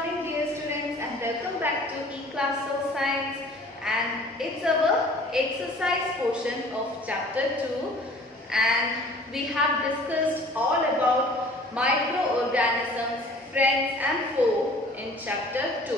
morning dear students and welcome back to E-Class of Science, and it's our exercise portion of chapter 2, and we have discussed all about microorganisms, friends and foe in chapter 2.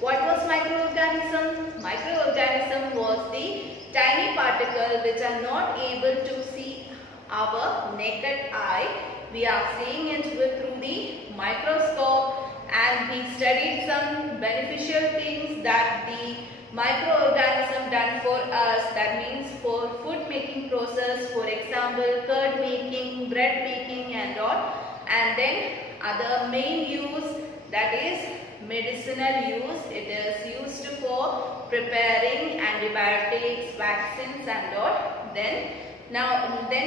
What was microorganism? Microorganism was the tiny particle which are not able to see our naked eye. We are seeing it through the microscope, and we studied some beneficial things that the microorganism done for us. That means for food making process, for example curd making, bread making and all. And then other main use, that is medicinal use. It is used for preparing antibiotics, vaccines and all. Then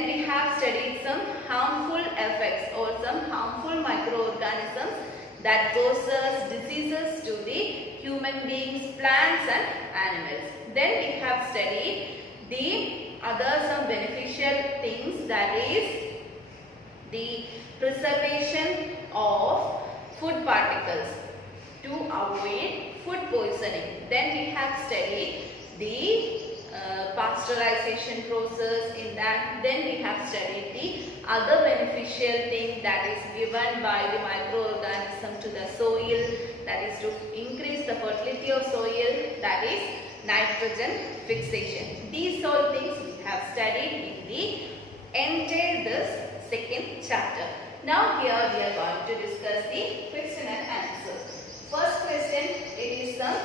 we have studied some harmful effects or some harmful microorganisms that causes diseases to the human beings, plants and animals. Then we have studied the other some beneficial things, that is the preservation of food particles to avoid food poisoning. Then we have studied the pasteurization process in that. Then we have studied the other beneficial thing that is given by the microorganism to the soil, that is to increase the fertility of soil, that is nitrogen fixation. These all things we have studied in the entire this second chapter. Now here we are going to discuss the question and answer. First question, it is some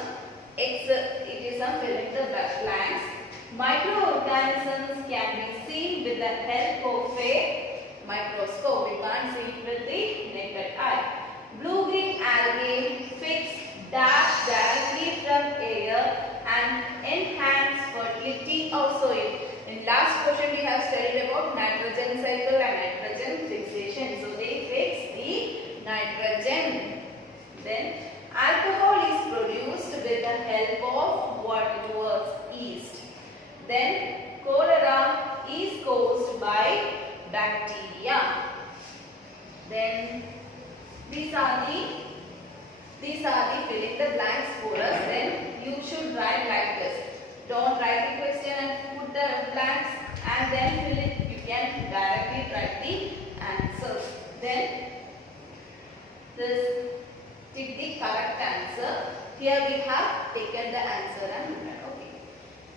fill in the blanks. Microorganisms can be seen with the help of a microscope. We can't see it with the naked eye. Blue-green algae fix dash directly from air and enhance fertility of soil. In last question we have studied about nitrogen cycle and nitrogen fixation. So they fix the nitrogen. Then alcohol is produced with the help of what? It was yeast. Then cholera is caused by bacteria. Then these are the fill in the blanks for us. Then you should write like this. Don't write the question and put the blanks and then fill it. You can directly write the answers. Then this take the correct answer. Here we have taken the answer and written. Okay.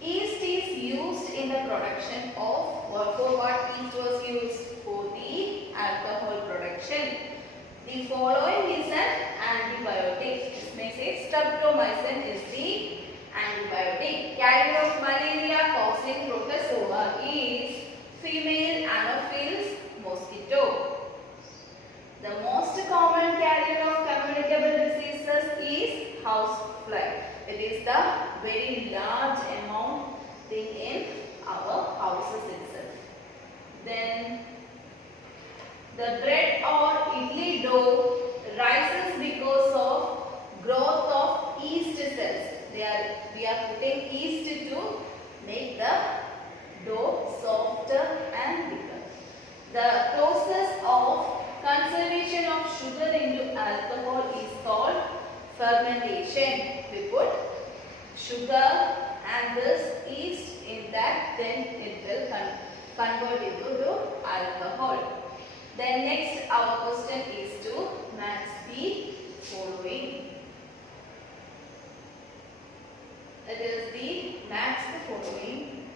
Yeast is used in the production of what? For what yeast was used? For the alcohol production. The following is an antibiotic. This may say streptomycin is the antibiotic. Carrier of malaria causing protozoa is female Anopheles mosquito. The most common carrier of communicable diseases is housefly. It is the very large amount thing in our houses itself. Then the bread or idli dough rises because of growth of yeast cells. We are putting yeast to make the dough softer and thicker. The process of conservation of sugar into alcohol is called fermentation. We put sugar and this yeast in that, then it will convert into alcohol. Then next our question is to match the following. It is the match the following.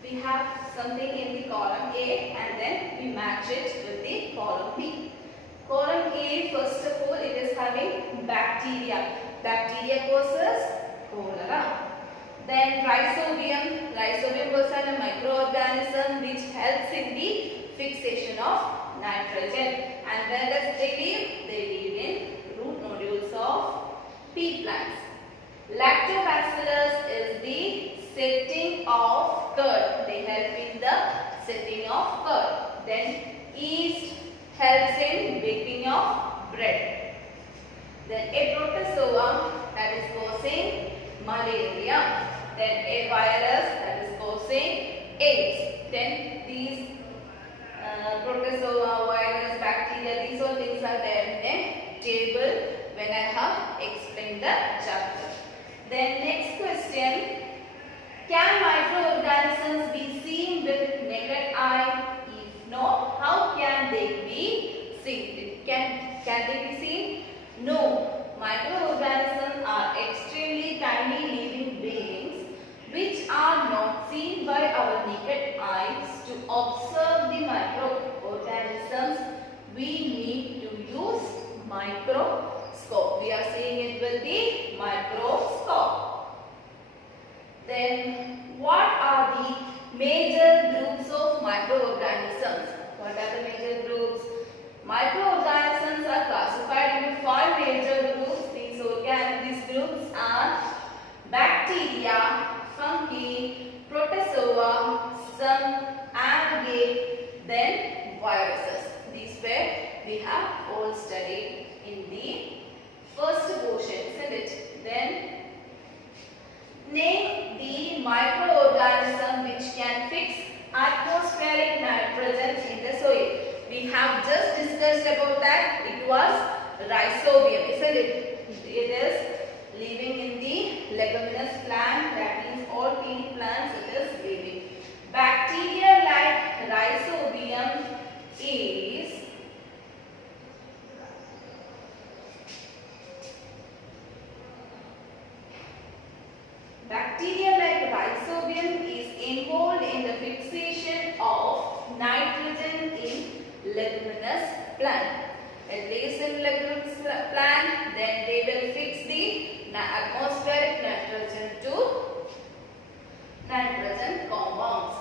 We have something in the column A and then we match it with the column B. Column A, first of all, it is having bacteria. Bacteria causes cholera. Then rhizobium. Rhizobium was a microorganism which helps in the fixation of nitrogen. And where does they live? They live in root nodules of pea plants. Lactobacillus is the setting of curd. They help in the setting of curd. Then yeast helps in baking of bread. Then a protozoa, that is causing malaria. Then a virus, that is causing AIDS. Then these protozoa Can microorganisms be seen with naked eye? If not, how can they be seen? Can they be seen? No. Microorganisms are extremely tiny living beings which are not seen by our naked eyes. To observe the microorganisms, we need to use microscope. We are seeing it with the microscope. Then, what are the major groups of microorganisms? What are the major groups? Microorganisms are classified into 5 major groups. These groups are bacteria, fungi, protozoa, some algae, then viruses. These were we have all studied in the first portion, isn't it? Then name the microorganism which can fix atmospheric nitrogen in the soil. We have just discussed about that. It was rhizobium, isn't it? It is living in the leguminous plant. That means all peony plants it is living. Bacteria like rhizobium is involved in the fixation of nitrogen in leguminous plant. It lives in leguminous plant, then they will fix the atmospheric nitrogen to nitrogen compounds.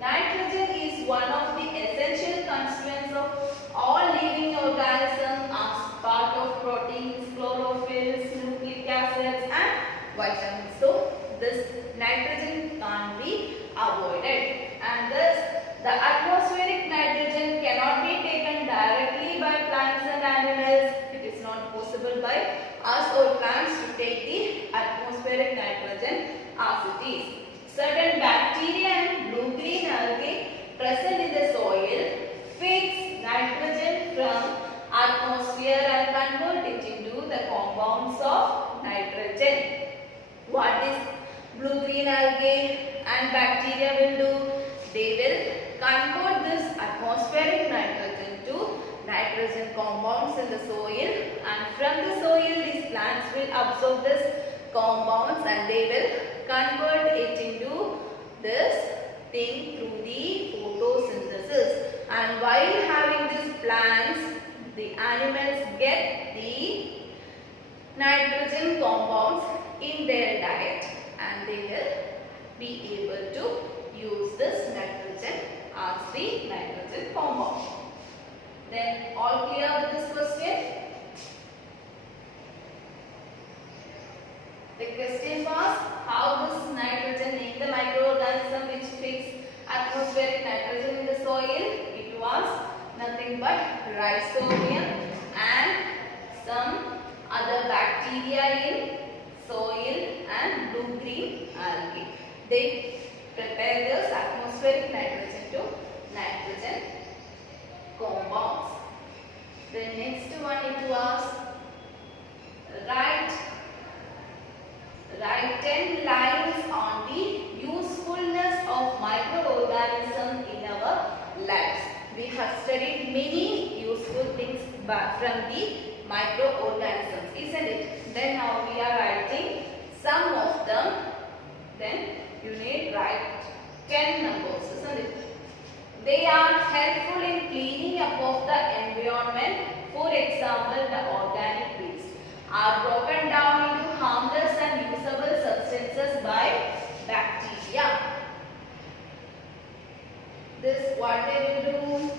Nitrogen is one of the essential constituents of all living organisms as part of proteins, chlorophylls, nucleic acids and vitamins. So, this nitrogen can't be avoided, and thus the atmospheric nitrogen cannot be taken directly by plants and animals. It is not possible by us or plants to take the atmospheric nitrogen as it is. Certain bacteria and blue-green algae present in the soil fix nitrogen from atmosphere and convert it into the compounds of nitrogen. What is blue-green algae and bacteria will do? They will convert this atmospheric nitrogen to nitrogen compounds in the soil, and from the soil these plants will absorb this compounds and they will convert it into this thing through the photosynthesis. And while having these plants, the animals get the nitrogen compounds in their diet, and they will be able to use this nitrogen as the nitrogen compound. Then all clear with this question? The question was how this nitrogen in the microorganism which fix atmospheric nitrogen in the soil. It was nothing but rhizobium and some other bacteria in soil and blue-green algae. They prepare this atmospheric nitrogen to nitrogen compounds. The next one it was write 10 lines on the usefulness of microorganisms in our lives. We have studied many useful things from the microorganisms, isn't it? Then now we are writing some of them. Then you need write 10 numbers, isn't it? They are helpful in cleaning up of the environment. For example, the organic waste are broken down into harmless and usable substances by bacteria. This what they will do?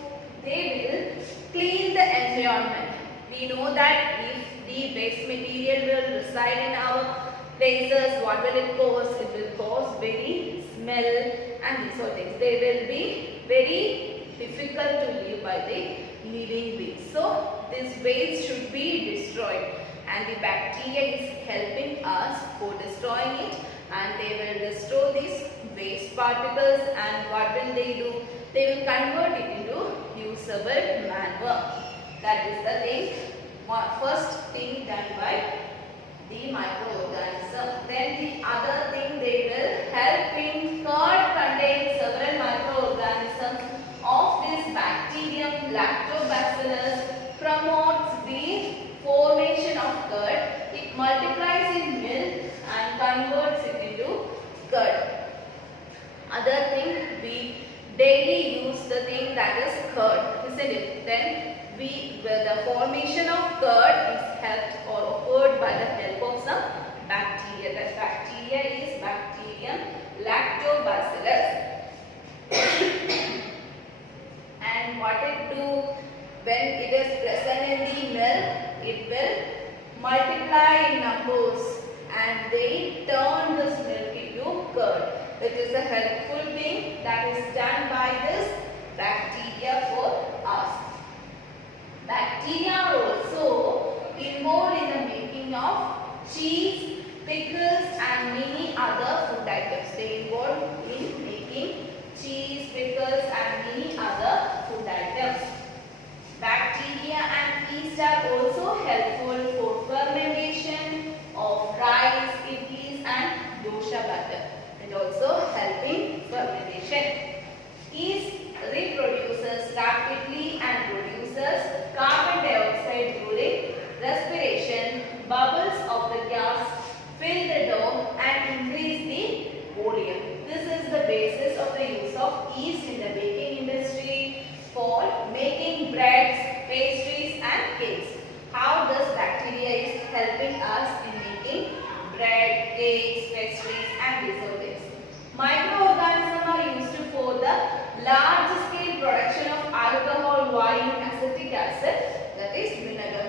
They will clean the environment. We know that if the waste material will reside in our places, what will it cause? It will cause very smell and these sort of things. They will be very difficult to live by the living beings. So this waste should be destroyed, and the bacteria is helping us for destroying it, and they will destroy these waste particles, and what will they do? They will convert it into usable manure. That is the thing, first thing done by the microorganism. Then the other thing, they will help in curd contains several microorganisms of this bacterium lactobacillus, promotes the formation of curd. It multiplies in milk and converts it into curd. Other thing, we daily use the thing that is curd, isn't it? Then the formation of curd is helped or occurred by the help of some bacteria. That bacteria is Bacterium lactobacillus. And what it do, when it is present in the milk, it will multiply in numbers and they turn this milk into curd. It is a helpful thing that is done by this bacteria for us. Bacteria are also involved in the making of cheese, pickles and many other food items. They involve in making cheese, pickles and many other food items. Bacteria and yeast are also helpful for fermentation of rice, idlis and dosha batter. It also helps in fermentation. Yeast reproduces rapidly and produces carbon dioxide during respiration. Bubbles of the gas fill the dough and increase the volume. This is the basis of the use of yeast in the baking industry for making breads, pastries and cakes. How this bacteria is helping us in making bread, cakes, pastries and desserts. Microorganisms are used for the large scale production of alcohol, wine, acetic acid, that is vinegar.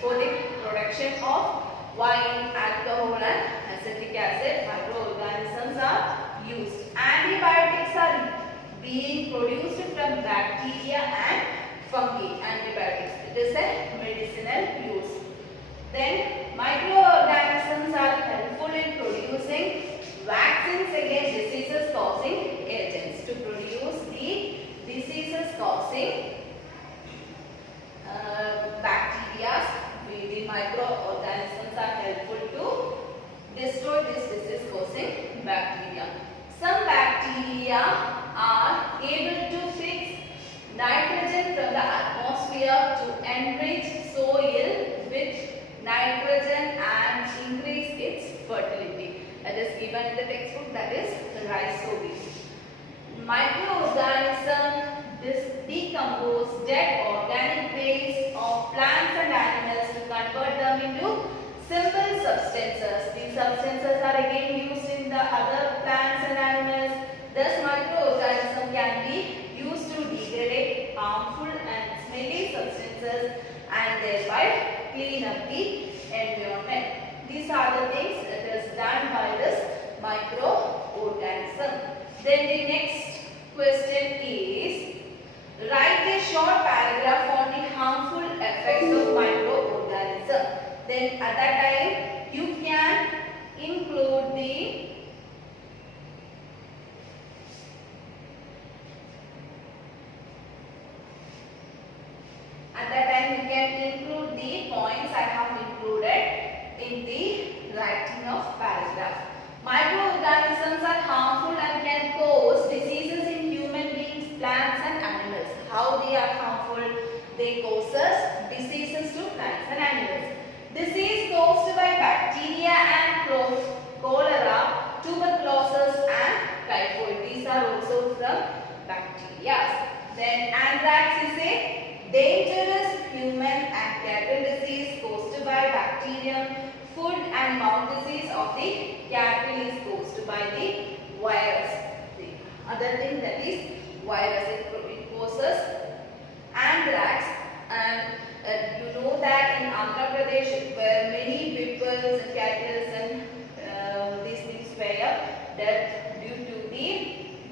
For the production of wine, alcohol and acetic acid, microorganisms are used. Antibiotics are being produced from bacteria and fungi. Antibiotics, it is a medicinal use. Then microorganisms are helpful in producing vaccines against diseases causing agents. To produce the diseases causing bacteria, the microorganisms are helpful to destroy this disease causing bacteria. Some bacteria are able to fix nitrogen from the atmosphere to enrich soil with nitrogen and increase its fertility. That is given in the textbook, that is rhizobia. Microorganisms decompose dead organic waste of plants and animals to convert them into simple substances. These substances are again used in the other plants and animals. Thus, microorganisms can be used to degrade harmful and smelly substances and thereby clean up the environment. These are the things that is done by this microorganism. Then the next question is, write a short paragraph on the harmful effects of microorganism. Then at that time you can include the points I have included in the writing of paragraph. Microorganisms are harmful and can cause diseases in human beings, plants and animals. How they are harmful? They cause diseases to plants and animals. Disease caused by bacteria and cholera, tuberculosis and typhoid. These are also from bacteria. Then anthrax is a dangerous human and cattle disease caused by bacterium. Foot and mouth disease of the cattle is caused by the virus. The other thing, that is virus, it causes anthrax, and you know that in Andhra Pradesh where many people, cattle and these things were dead due to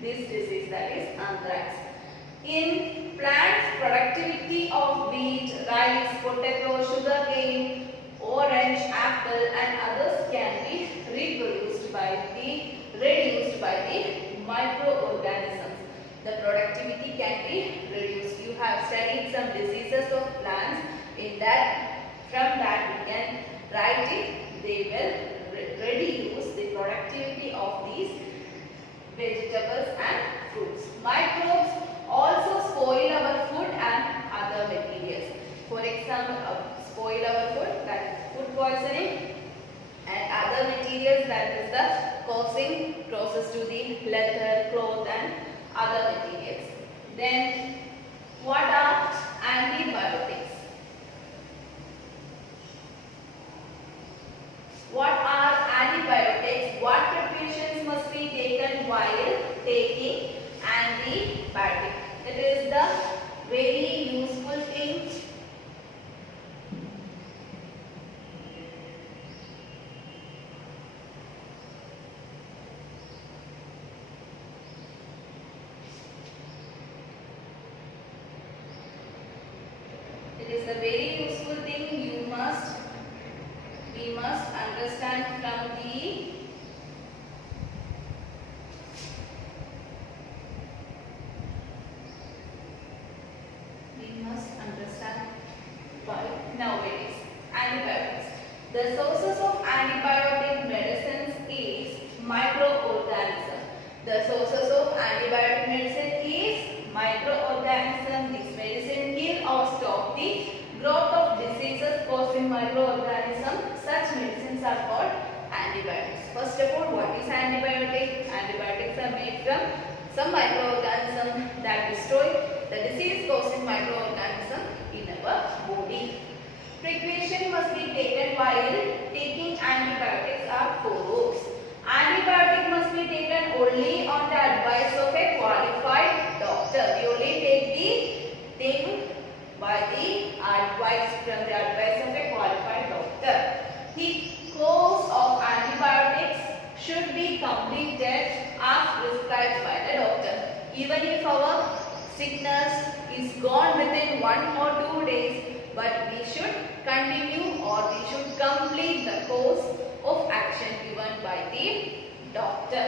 this disease, that is anthrax. In plants, productivity of wheat, rice, potato, sugarcane, orange, apple and others can be reduced by the microorganisms. The productivity can be reduced. You have studied some diseases of plants. In that, from that we can write it they will reduce the productivity of these vegetables and fruits. Microbes also spoil our food and other materials. For example, spoil our food, that is food poisoning, and other materials, that is the causing process to the leather, cloth and other materials. Then what are antibiotics? What are antibiotics? What precautions must be taken while taking antibiotic? It is the very useful thing. It is a very useful thing. We must understand from the nowadays antibiotics. The sources of antibiotic medicines is microorganism. The sources of antibiotic medicine is microorganism. This medicine kill or stop the growth of diseases causing microorganism. Such medicines are called antibiotics. First of all, what is antibiotic? Antibiotics are made from some microorganism that destroy the disease causing microorganism in our body. Precaution must be taken while taking antibiotics are follows. Antibiotic must be taken only on the advice of a qualified doctor. We only take the thing by the advice, from the advice of a qualified doctor. The course of antibiotics should be completed as prescribed by the doctor. Even if our sickness is gone within 1 or 2 days, but we should continue or we should complete the course of action given by the doctor.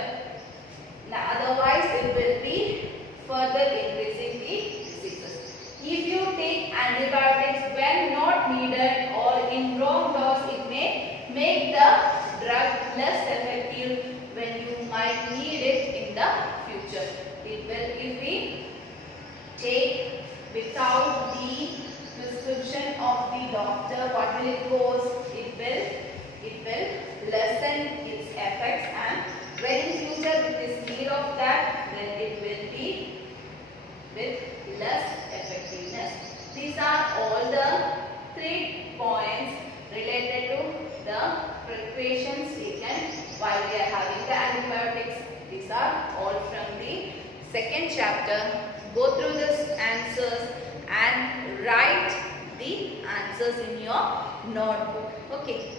Now, otherwise it will be further increasing the diseases. If you take antibiotics when not needed or in wrong dose, it may make the drug less effective when you might need it in the future. It will, if we take without the prescription of the doctor, what will it cause? It will lessen its effects, and when in future with this need of that, then it will be with less effectiveness. These are all the 3 points related to the precautions taken while we are having the antibiotics. These are all from the 2nd chapter. Go through these answers and write the answers in your notebook. Okay.